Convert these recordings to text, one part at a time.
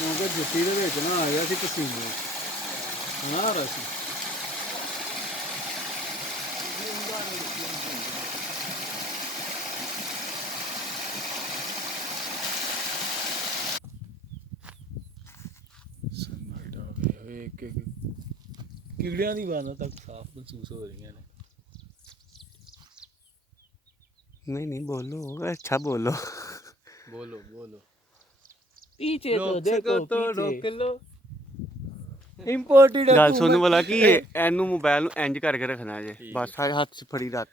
क्योंकि जुत्ती दे विच ना आ गया सी पसीने ना आ रहा सी कीड़ियां दी बाना तक साफ महसूस हो रही ने। नहीं बोलो, अच्छा बोलो बोलो बोलो। पीछे तो देखो तो रोक लो। इंपोर्टेड गल सुन वाला कि एनू मोबाइल नू इंज करके रखना जे बस सारे हाथ च फड़ी रख।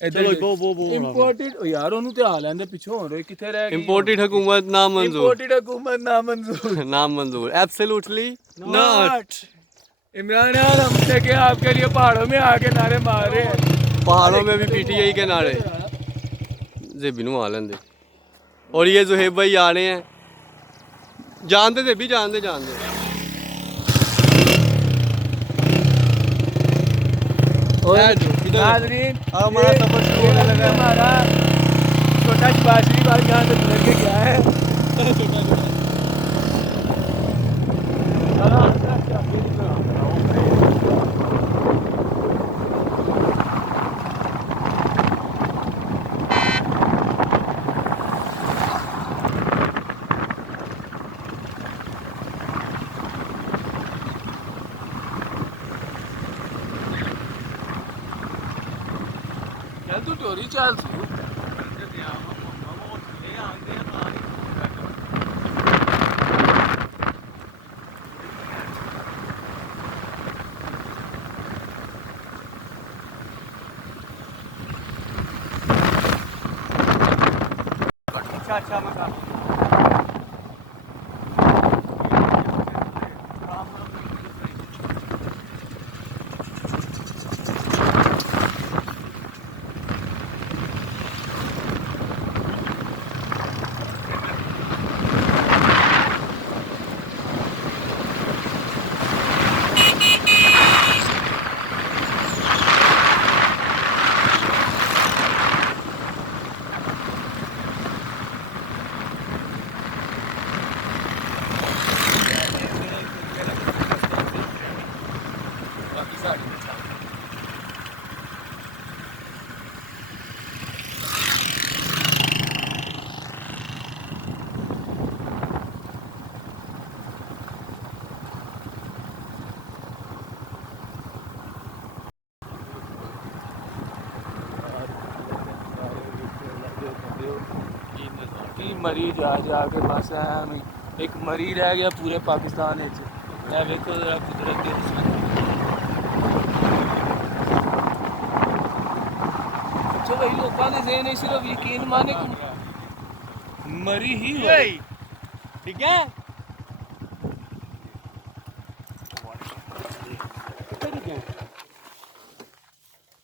चलो वो इंपोर्टेड यार ओनू ते आ लेंदे पिछों और किथे रह गई। इंपोर्टेड हुकूमत नामंजूर। इंपोर्टेड हुकूमत नामंजूर। नामंजूर एब्सोल्युटली नॉट। इमरान यार हमसे क्या आपके लिए पहाड़ों में आके नारे मार रहे हैं। पहाड़ों में भी पीटीआई के नारे जेबी नू आ लेंदे। और ये जुहेब भाई आ रहे हैं। जानते थे भी जानते जानते। नाज़रीन हमारा सफर शुरू होने लगा। हमारा छोटा शबाशरी भाई यहाँ से गुजर के गया है। तू टोरी चाल सू अच्छा मकान मरी जा के बस एक मरी रह गया पूरे पाकिस्तान। देखो जरा कुदरत के अच्छा भाई लोगों ने ज़हन है सिर्फ यकीन माने कि मरी ही है। ठीक है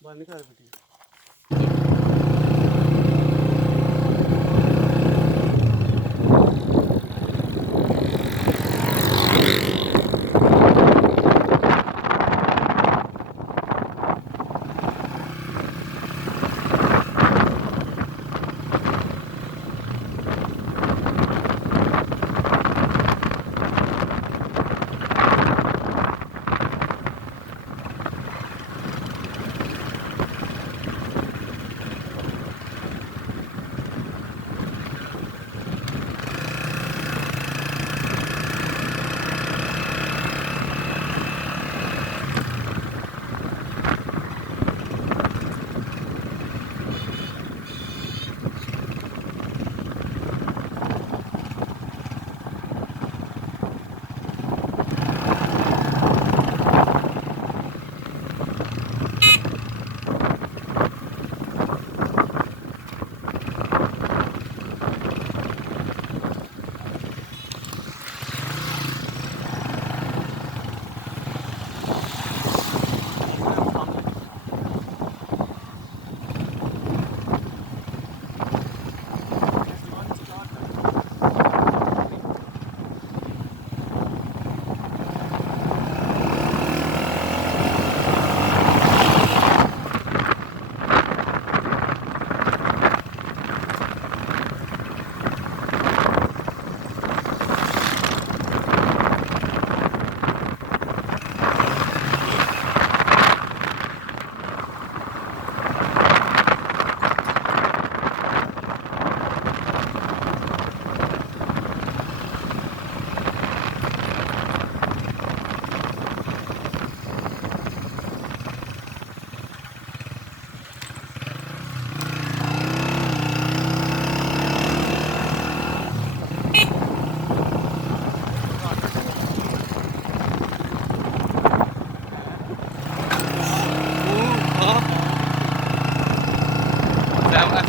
बंद कर बेटी।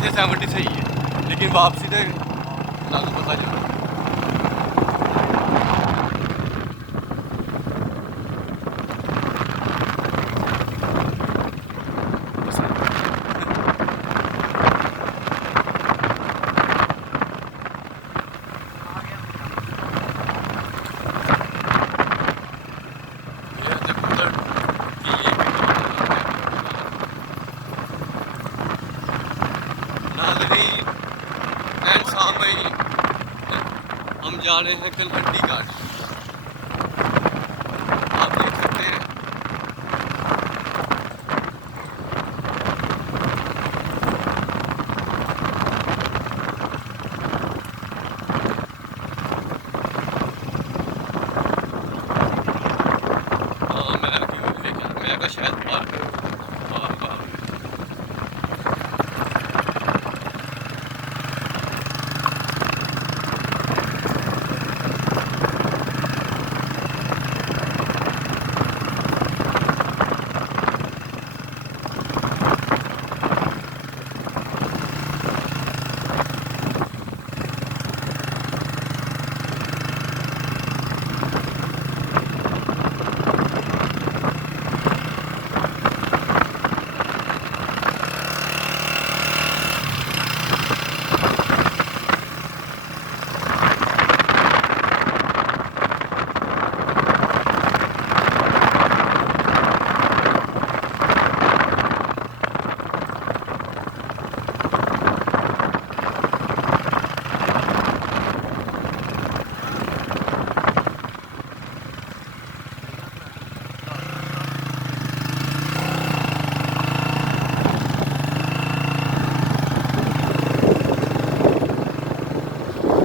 इतने 70 सही है, लेकिन वापसी तो लागू पता चला। हम जा रहे हैं कनहट्टी-घाटी, आप देख सकते हैं। हाँ मैं का शायद पार्क है।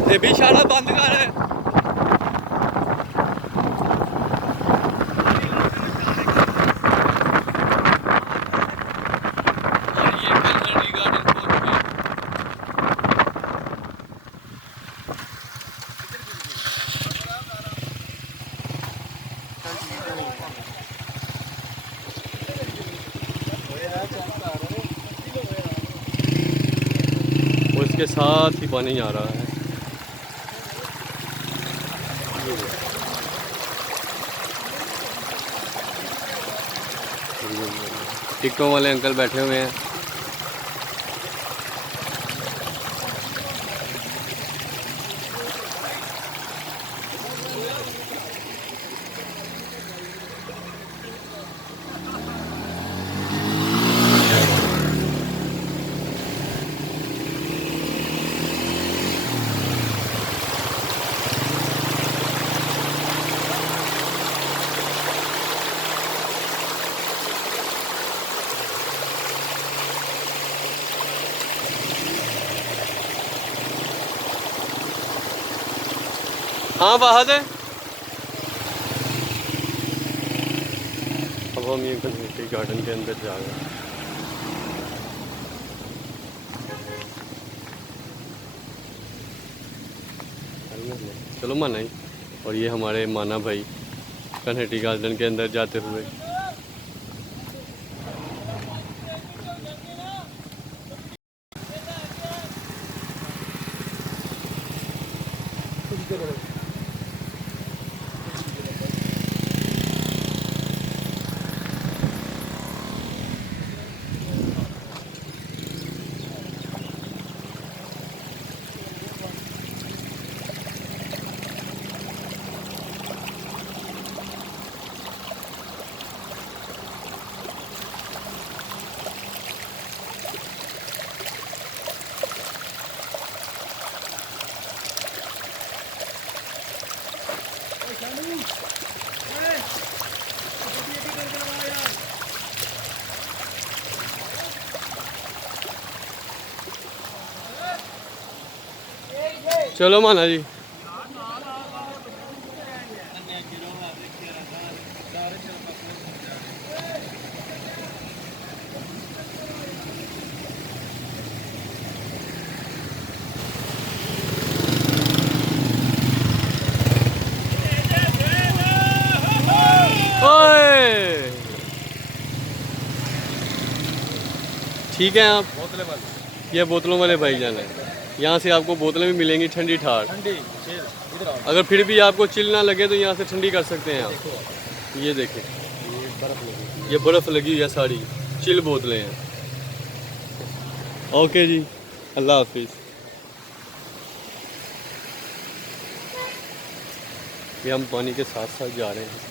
ये भी इशारा बंद कर है। और ये कनहट्टी गार्डन पहुंच गए। और इसके साथ ही पानी आ रहा है। टिकटों वाले अंकल बैठे हुए हैं। हाँ बाहर है। अब हम ये कन्हट्टी गार्डन के अंदर जा रहे हैं। चलो माना ही। और ये हमारे माना भाई कन्हट्टी गार्डन के अंदर जाते हुए। चलो माना जी। ठीक है आप ये बोतलों वाले भाईजान है। यहाँ से आपको बोतलें भी मिलेंगी ठंडी ठार। अगर फिर भी आपको चिल ना लगे तो यहाँ से ठंडी कर सकते हैं आप। ये देखें, ये बर्फ़ लगी हुई है सारी, चिल बोतलें हैं। ओके जी, अल्लाह हाफिज़। ये हम पानी के साथ साथ जा रहे हैं।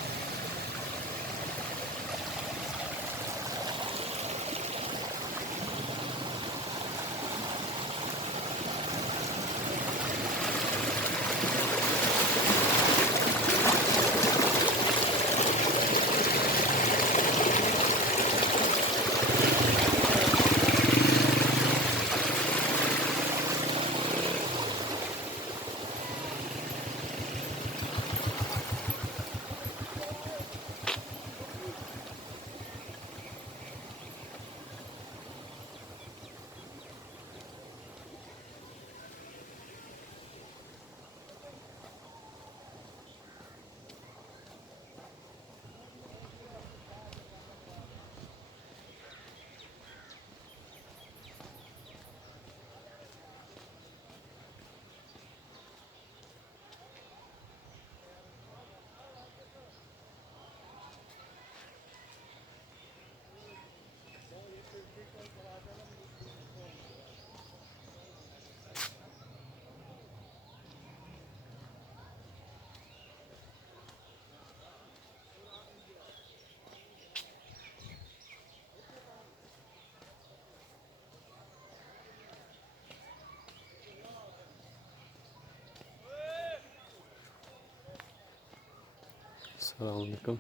अस्सलाम वालेकुम।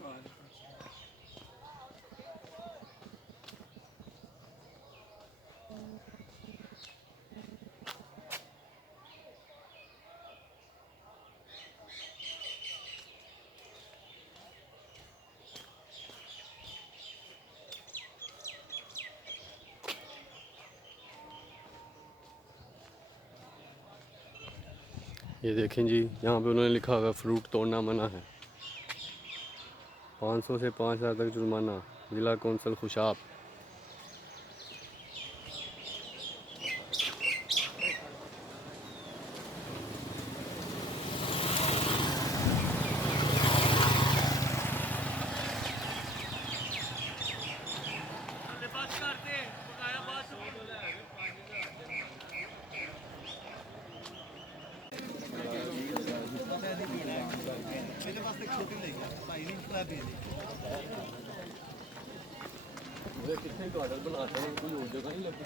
ये देखें जी, यहाँ पे उन्होंने लिखा होगा फ्रूट तोड़ना मना है। 500 से 5000 तक जुर्माना, जिला कौंसल खुशाब। कितने गार्डन बनाते हैं, कोई और जगह नहीं लगती।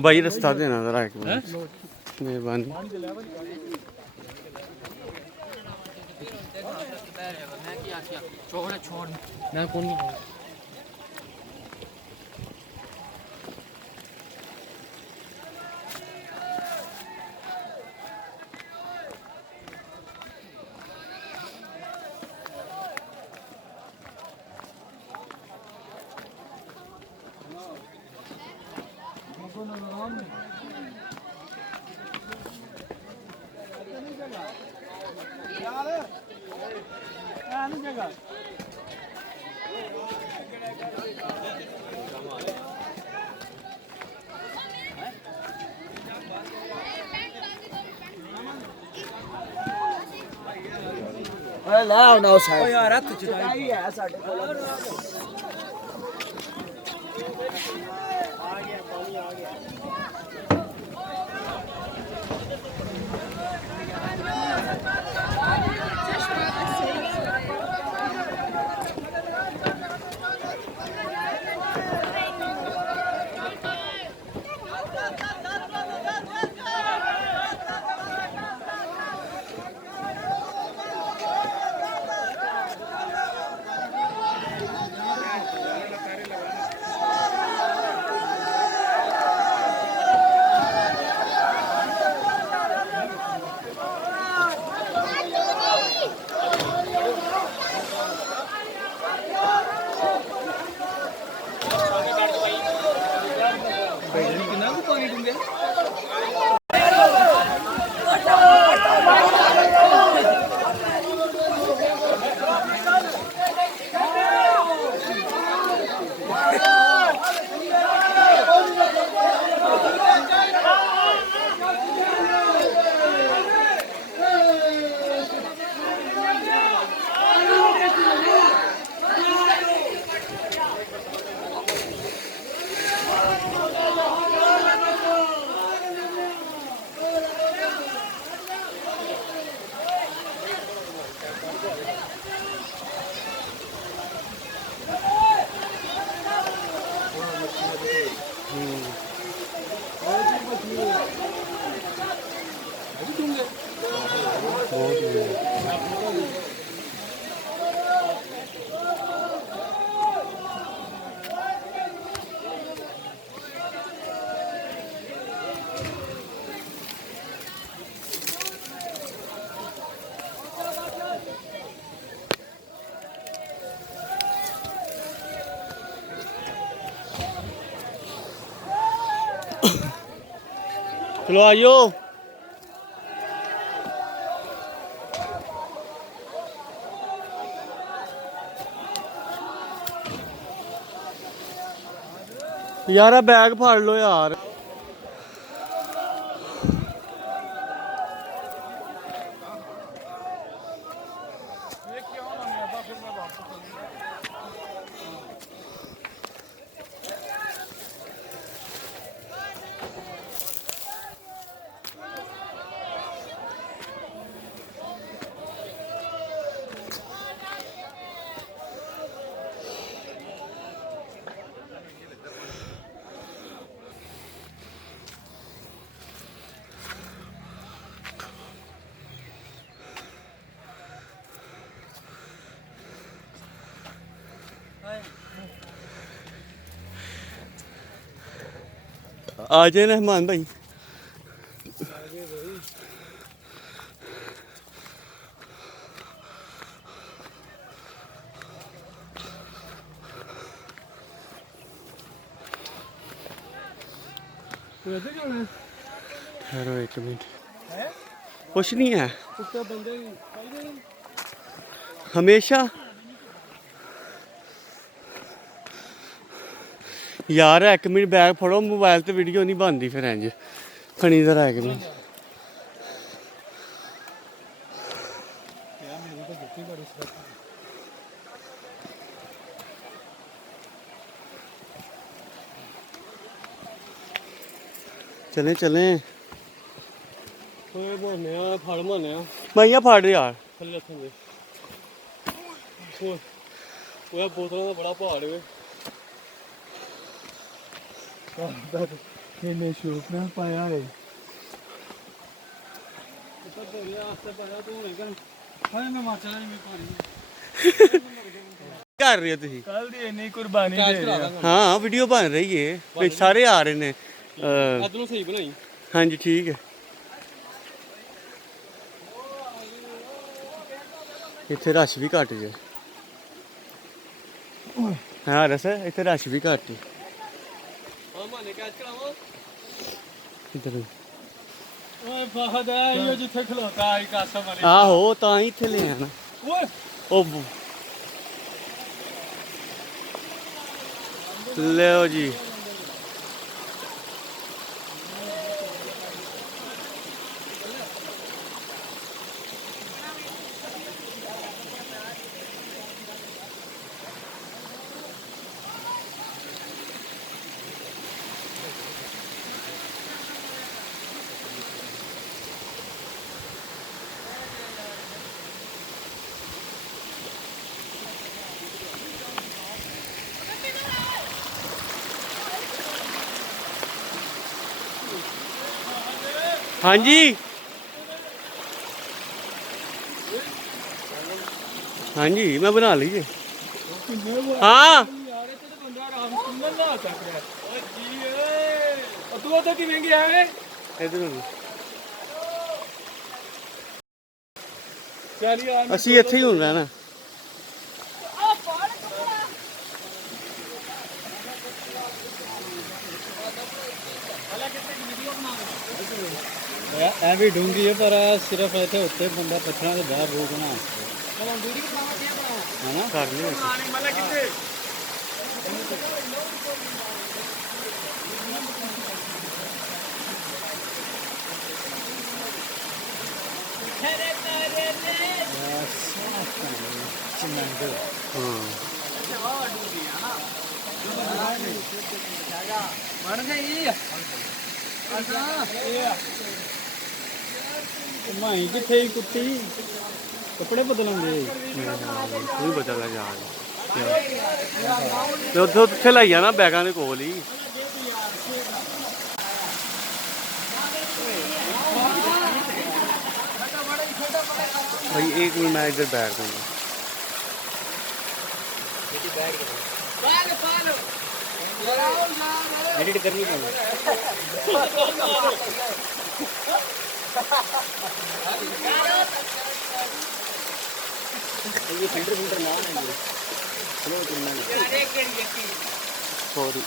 भाई रास्ता देना जरा एक मिनट, मेहरबानी। छोड़ ना कौन ला ना साहब यार हथ चुकाई है साडे कोल आ गया पानी आ गया चलो आइयो। यार बैग फाड़ लो यार। आ जाए रहमान भाई। ठहरो एक मिनट, कुछ नहीं है हमेशा। यार एक मिनट बैग फड़ो, मोबाइल ते वीडियो नहीं बनती फिर इंज फनी तरह एक मिनट। चले चले फड़ मारने मैं इ'यां फड़ यार थल्ले थल्ले बोतलों का बड़ा पहाड़ है। इन्ने शौक ना पाया है। कर रहे हो तुसी? कल दी इन्नी कुर्बानी दे रहे हो। हाँ वीडियो बन रही है, सारे आ रहे ने। सही बनाई। हाँ जी ठीक है। इत्थे रश भी घट जे। हाँ रस इत्थे रश भी घट है। आहो तां ही इत्थे ले आना। लो जी हाँ जी हाँ जी मैं बना लीजिए। हाँ ਅਸੀਂ ਇੱਥੇ ਹੀ ਹੁਣ ਰਹਿਣਾ। ਇਹ ਵੀ ਡੂੰਗੀ ਹੈ ਪਰ ਸਿਰਫ ਇੱਥੇ ਉੱਤੇ ਬੰਦਾ ਪੱਥਰਾਂ ਦੇ ਬਾਹਰ ਰੋਕਣਾ ਹੈ ਨਾ ਕਰ ਲਿਓ ਬਣ ਗਈ ਮਾਈ ਕਿੱਥੇ ਕੁੱਤੀ ਕੱਪੜੇ ਬਦਲਾਉਂਦੇ ਕੋਈ ਬਦਲਣਾ ਯਾਰ ਤੇ ਉੱਥੇ ਲਾਈ ਜਾਣਾ ਬੈਗਾਂ ਦੇ ਕੋਲ ਹੀ। भाई एक मिनट मैं इधर बैठ दूंगा। एडिट करनी पड़ेगी। ये फिल्टर ना है ये चलो करना सॉरी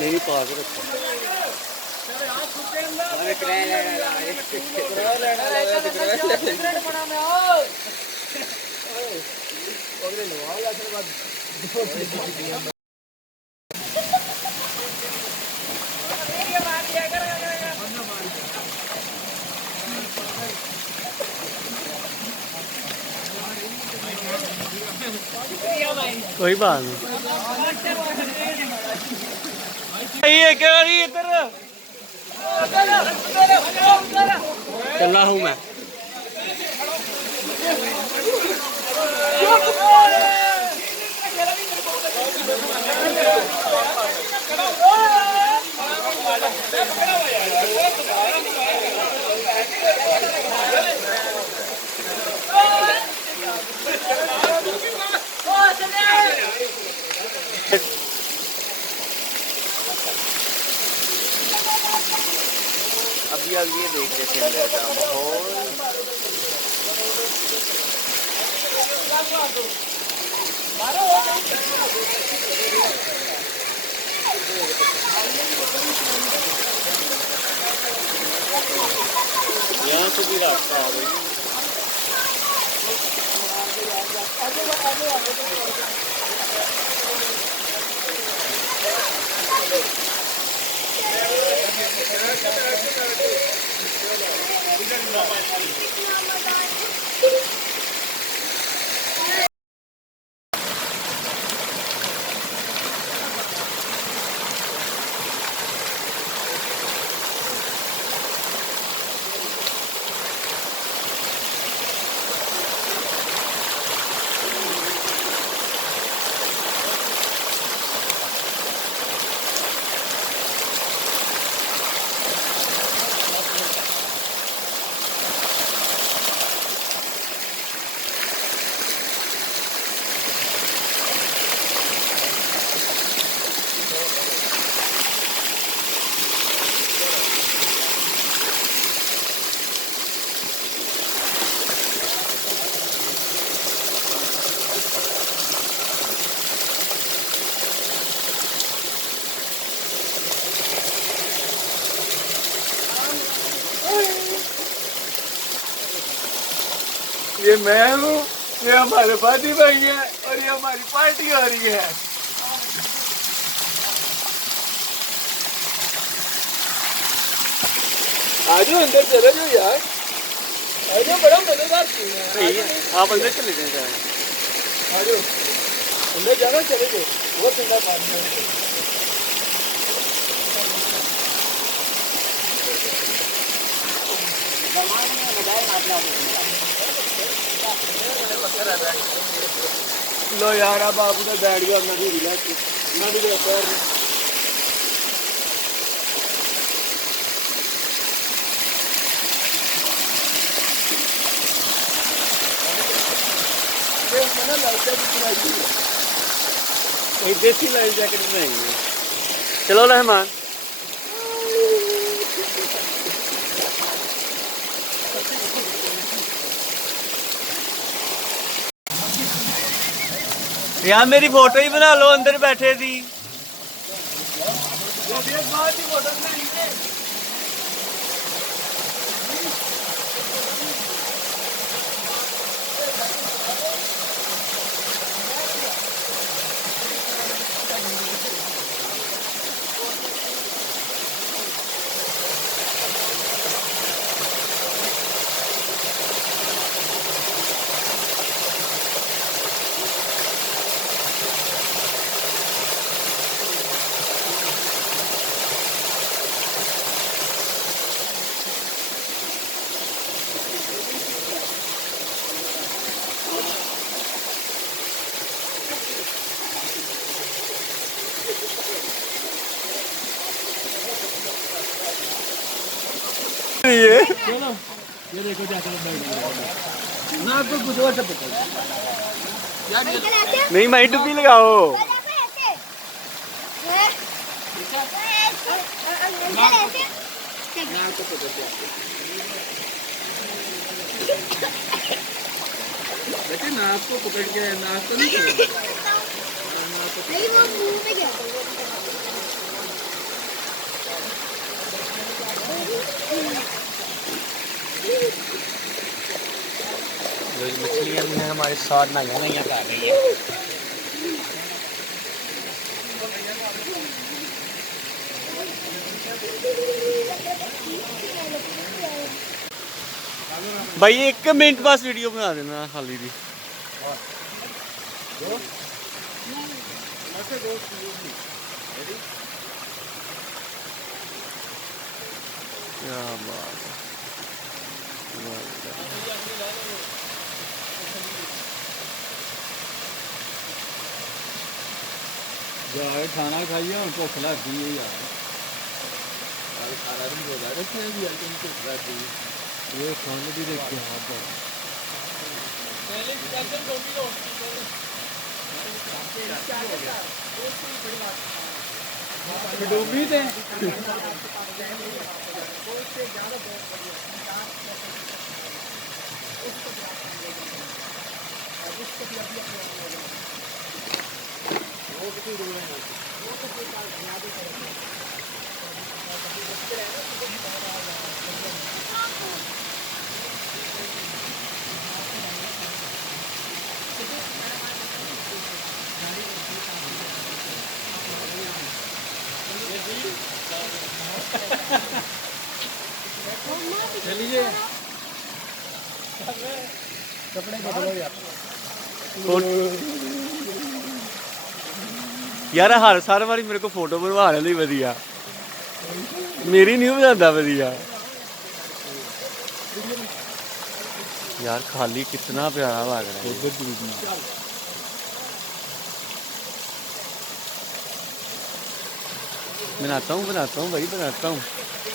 नहीं पास रखो कोई बात नहीं चल रहा हूँ मैं अभी अब ये देख रहे थे अंदर का माहौल। यहाँ से भी रास्ता आ गई ये मैं हूँ, ये हमारे बाजी भाई है और ये हमारी पार्टी हो रही है। आज अंदर चले जाओ यार, आज बड़ा मजेदार सीन है। सही है आप अंदर चले जाएं आज अंदर जाना चले जाओ, बहुत ठंडा पानी है। लो यार अब आप उधर बैठ गया ना भी रिलैक्स ना भी पैर देसी लाइफ जैकेट बनाएंगे चलो रहमान यार मेरी फोटो ही बना लो अंदर बैठे थी चलो ये देखो जाकर ना आपको कुछ और सब बताओ नहीं माई टुपी लगाओ बेटे नाक को पकड़ के नाक तो नहीं छोड़ना। नहीं वो मुंह में गया जो मछलियाँ भी हैं हमारे साथ नया नया कर रही है। भाई 1 मिनट बस वीडियो बना देना खाली दी। क्या बात जाए खाना खाइए और भुख लगती है यार। खाना भी बोला रखने भी यार तुम भुख लगती है। ये खाने भी देखते हैं आप डूबी थे चलिए कपड़े बदलो यार। यार हर सार वारी मेरे को फोटो बनवा लेनी वधिया, मेरी नहीं बनाता वधिया। यार खाली कितना प्यारा लग रहा है। बनाता हूँ भाई बनाता हूँ,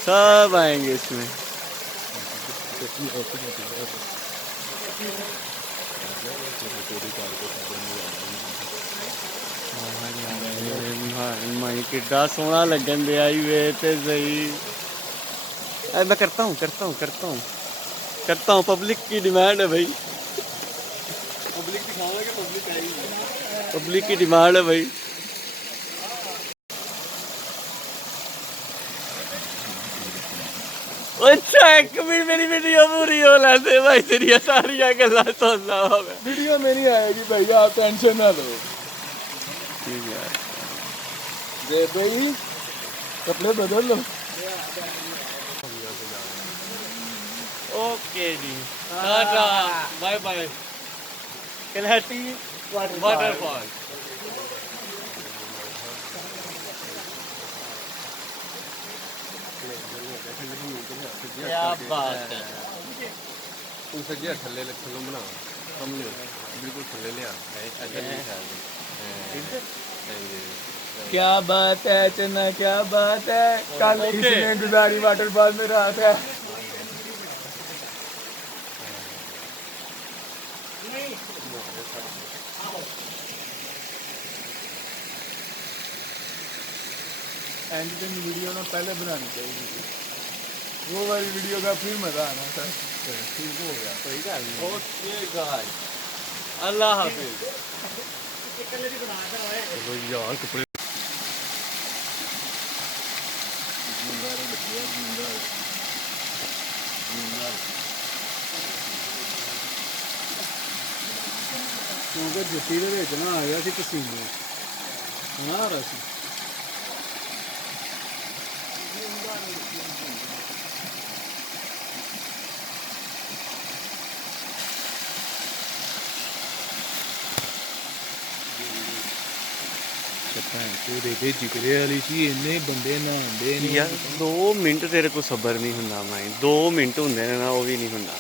सब आएंगे इसमें। माई कितना सोहना लगन दिया वे ते सही। मैं करता हूँ पब्लिक की डिमांड है भाई, पब्लिक दिखावा कि पब्लिक आई, पब्लिक की डिमांड है भाई। अच्छा 1 मिनट मेरी वीडियो पूरी हो लेते भाई, तेरी सारिया गल्लां सुनना होगा। वीडियो मेरी आएगी भाई, आप टेंशन ना लो। ठीक है दे भाई कपड़े बदल लो। ओके जी, टाटा बाय बाय। कन्हट्टी वाटरफॉल। क्या बात है। तू सज्जे थल्ले थल्लों बना सामने बिल्कुल थल्ले लिया क्या बात है चन्ना, क्या बात है। कल इसने गुजारी वाटरफॉल में रात है। एंड वीडियो ना पहले बनानी चाहिए थी, वो वाली वीडियो का फिर मजा आना था। ठीक हो गया कोई गल नहीं। ओके गाइस, अल्लाह हाफिज। चलो यार कपड़े क्योंकि जुੱਤੀ ਦੇ ਵਿੱਚ ਨਾ ਆ ਗਿਆ ਸੀ ਪਸੀਨੇ ਆ ਰਿਹਾ ਸੀ। जिगरे वाली सी इन्ने बंदे नहांदे ने यार 2 मिनट तेरे को सबर नहीं हुंदा, मैं 2 मिनट हुंदे ने ना, वो भी नहीं हुंदा।